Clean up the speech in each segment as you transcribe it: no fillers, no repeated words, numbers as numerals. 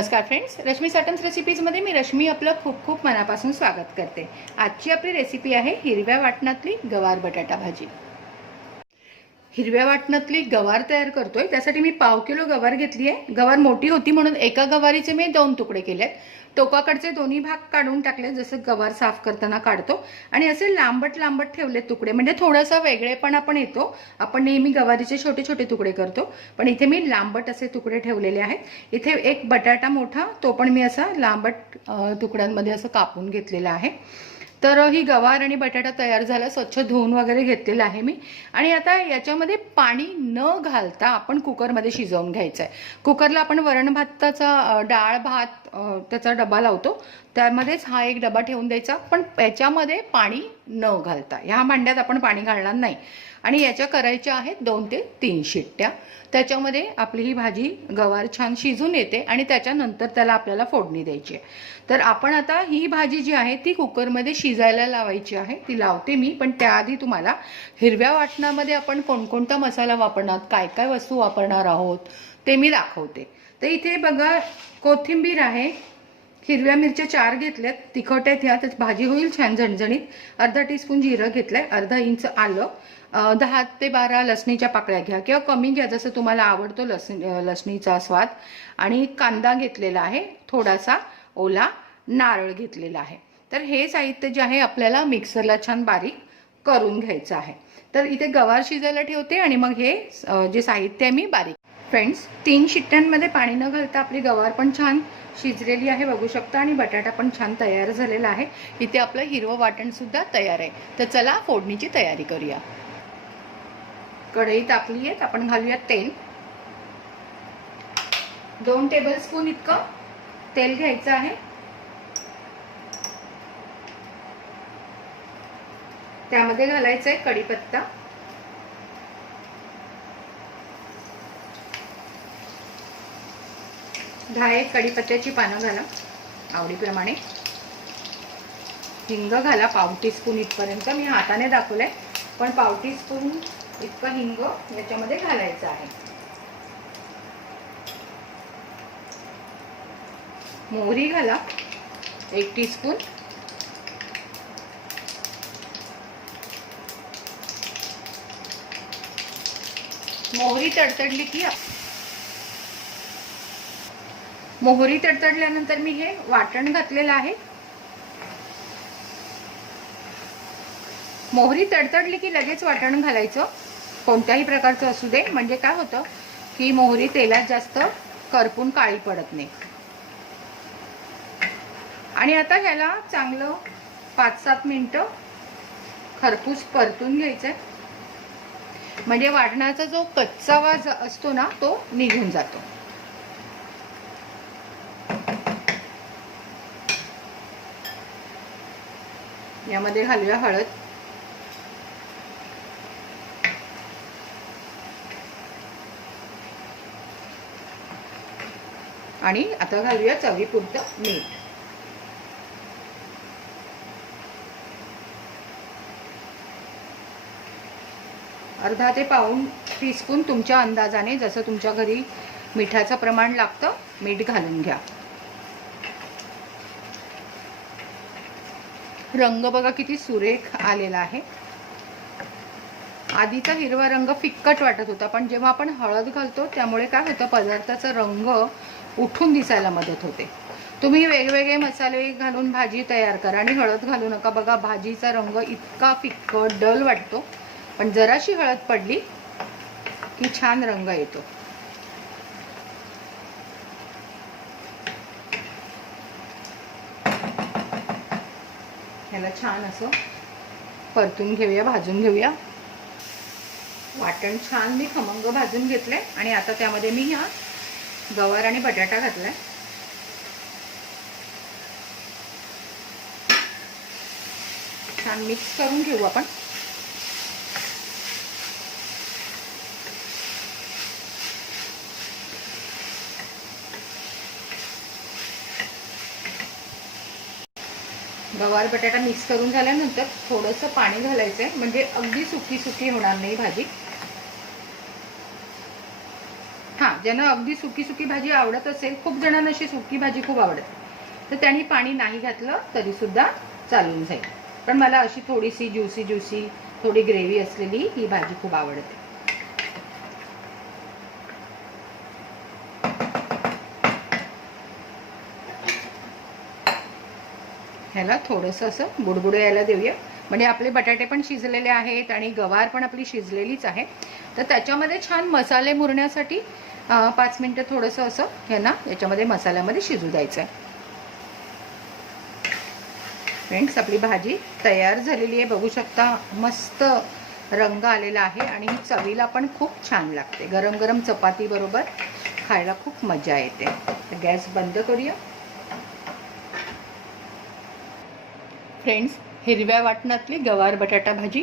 नमस्कार फ्रेंड्स, रश्मी सटम्स रेसिपीजमध्ये मी रश्मी आपलं खूप खूप मनापासून स्वागत करते। आजची आपली रेसिपी आहे हिरव्या वाटणातली गवार बटाटा भाजी। हिरव्या वाटणातली गवार तयार करतोय, त्यासाठी मी 1/2 किलो गवार घेतली आहे। गवार मोठी होती म्हणून एका गवारीचे मी 2 तुकडे केलेत। टोकाकडचे दोन्ही भाग काढून टाकले, जसं गवार साफ करताना काढतो, आणि असे लांबट लांबट ठेवले तुकडे, म्हणजे थोडासा वेगळेपणा पण येतो। आपण नेहमी गवारीचे छोटे छोटे तुकडे करतो, पण इथे मी लांबट असे तुकडे ठेवलेले आहेत। इथे एक बटाटा मोठा, तो पण मी असा लांबट तुकड्यांमध्ये असं कापून घेतलेला आहे। तर ही गवार आणि बटाटा तयार झाला, स्वच्छ धुवून वगैरे घेतलेला आहे मी। आणि आता याच्यामध्ये पाणी न घालता आपण कुकरमध्ये शिजवून घ्यायचं आहे। कुकरला आपण वरण भाताचा डाळ भात त्याचा डबा लावतो, त्यामध्येच हा एक डबा ठेवून द्यायचा, पण याच्यामध्ये पाणी न घालता। ह्या भांड्यात आपण पाणी घालणार नाही। आणि याच्या करायच्या आहेत 2 ते 3 शिट्ट्या। त्याच्यामध्ये आपली ही भाजी गवार छान शिजून येते आणि त्याच्यानंतर त्याला आपल्याला फोडणी द्यायची आहे। तर आपण आता ही भाजी जी आहे ती कुकरमध्ये शिजायला लावायची आहे, ती लावते मी। पण त्याआधी तुम्हाला हिरव्या वाटणामध्ये आपण कोणकोणता मसाला वापरणार, काय काय वस्तू वापरणार आहोत ते मी दाखवते। तर इथे बघा, कोथिंबीर आहे, हिरव्या मिरच्या 4 घेतल्यात, तिखट आहेत ह्या, तर भाजी होईल छान झणझणीत। अर्धा टीस्पून जिरं घेतलंय, अर्धा इंच आलं, 10 ते 12 लसणीच्या पाकळ्या घ्या किंवा कमी घ्या, जसं तुम्हाला आवडतो लसणीचा स्वाद। आणि कांदा घेतलेला आहे, थोडासा ओला नारळ घेतलेला आहे। तर हे साहित्य जे आहे आपल्याला मिक्सरला छान बारीक करून घ्यायचं आहे। तर इथे गवार शिजायला ठेवते आणि मग हे जे साहित्य आहे मी बारीक। फ्रेंड्स, 3 शिट्ट्यांमध्ये पाणी न घालता आपली गवार पण छान शिजलेली आहे, बघू शकता, आणि बटाटा पण छान तयार झालेला आहे। इथे आपलं हिरवं वाटण सुद्धा तयार आहे। तर चला फोडणीची तयारी करूया। कढई तापली आहे, आपण घालूया तेल। 2 टेबलस्पून इतकं तेल घ्यायचं आहे। त्यामध्ये घालायचं आहे कढीपत्ता, 10 कढीपत्त्याची पानं घाला आवडीप्रमाणे। हिंग घाला 1/2 टीस्पून इतपर्यंत, मी हाताने दाखवलंय, पण 1/2 टीस्पून इतकं हिंग याच्यामध्ये घालायचं आहे। मोहरी घाला 1 टीस्पून, मोहरी तडतडल्यानंतर मी हे वाटण घातलेलं आहे। मोहरी तडतडली की लगेच वाटण घालायचं, कोणत्याही प्रकारचं असू दे, म्हणजे काय होतं की मोहरी तेलात जास्त करपून काळी पडत नाही। आणि आता ह्याला चांगलं 5-7 मिनिटं खरपूस परतून घ्यायचंय, म्हणजे वाटणाचा जो कच्चा वास असतो ना तो निघून जातो। यामध्ये घालूया हळद, आणि आता घालूया चवीपुरतं मीठ। अर्धा ते पाऊण टीस्पून तुमच्या अंदाजाने, जसं तुमच्या घरी मिठाचं प्रमाण लागतं, मीठ घालून घ्या। रंग बघा किती सुरेख आलेला आहे। आधीचा हिरवा रंग फिक्कट वाटत होता, पण जेव्हा आपण हळद घालतो त्यामुळे काय होतं, पदार्थाचा रंग उठून दिसायला मदत होते। तुम्ही वेगवेगळे मसाले घालून भाजी तयार करा आणि हळद घालू नका। बघा, भाजीचा रंग इतका फिक्कट डल वाटतो, पण जराशी हळद पडली की छान रंग येतो। ह्याला छान असं परतून घेऊया, भाजून घेऊया। वाटण छान मी खमंग भाजून घेतलंय आणि आता त्यामध्ये मी ह्या गवार आणि बटाटा घातलाय। छान मिक्स करून घेऊ आपण। गवार बटाटा मिक्स करून झाल्यानंतर थोडंसं पाणी घालायचं आहे, म्हणजे अगदी सुकी सुकी होणार नाही भाजी। हां, ज्यांना अगदी सुकी सुकी भाजी आवडत असेल, खूप जणांना अशी सुकी भाजी खूप आवडते, तर त्यांनी पाणी नाही घातलं तरीसुद्धा चालून जाईल. पण मला अशी थोडीशी ज्युसी थोडी ग्रेव्ही असलेली ही भाजी खूप आवडते. ह्याला थोडंसं असं बुडबुडं यायला देऊया. म्हणजे आपले बटाटे पण शिजलेले आहेत आणि गवार पण आपली शिजलेलीच आहे. तर त्याच्यामध्ये छान मसाले मुरण्यासाठी 5 मिनिटं थोडंसं असं ह्यांना याच्यामध्ये मसाल्यामध्ये शिजू द्यायचं आहे. फ्रेंड्स, आपली भाजी तयार झालेली आहे. बघू शकता मस्त रंग आलेला आहे आणि ही चवीला पण खूप छान लागते. गरम गरम चपाती बरोबर खायला खूप मजा येते. गॅस बंद करूया. फ्रेंड्स, हिरव्या वाटणातली गवार बटाटा भाजी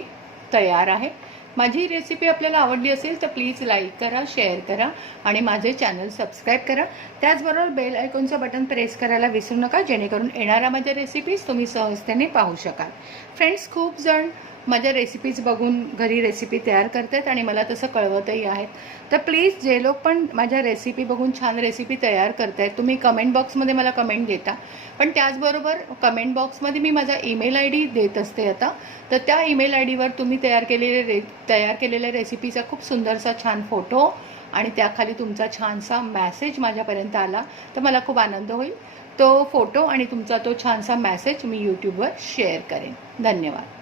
तयार आहे. माझी रेसिपी आपल्याला आवडली असेल तर प्लीज लाईक करा, शेअर करा आणि माझे चॅनल सबस्क्राईब करा. त्याचबरोबर बेल आयकॉनचं बटन प्रेस करायला विसरू नका, जेणेकरून येणाऱ्या माझ्या रेसिपीज तुम्ही सहजतेने पाहू शकाल. फ्रेंड्स, खूप जण माझ्या रेसिपीज बघून घरी रेसिपी तयार करतात आणि मला तसं कळवतही आहेत. तर प्लीज जे लोक पण माझ्या रेसिपी बघून छान रेसिपी तयार करतायत, तुम्ही कमेंट बॉक्समध्ये मला कमेंट देता. पण त्याचबरोबर कमेंट बॉक्समध्ये मी माझा ईमेल ID देत असते आता. तर त्या ईमेल IDवर तुम्ही तयार केलेल्या रेसिपीचा खूप सुंदरसा छान फोटो आणि त्याखाली तुमचा छानसा मॅसेज माझ्यापर्यंत आला तर मला खूप आनंद होईल. तो फोटो आणि तुमचा तो छानसा मॅसेज मी यूट्यूबवर शेअर करेन. धन्यवाद.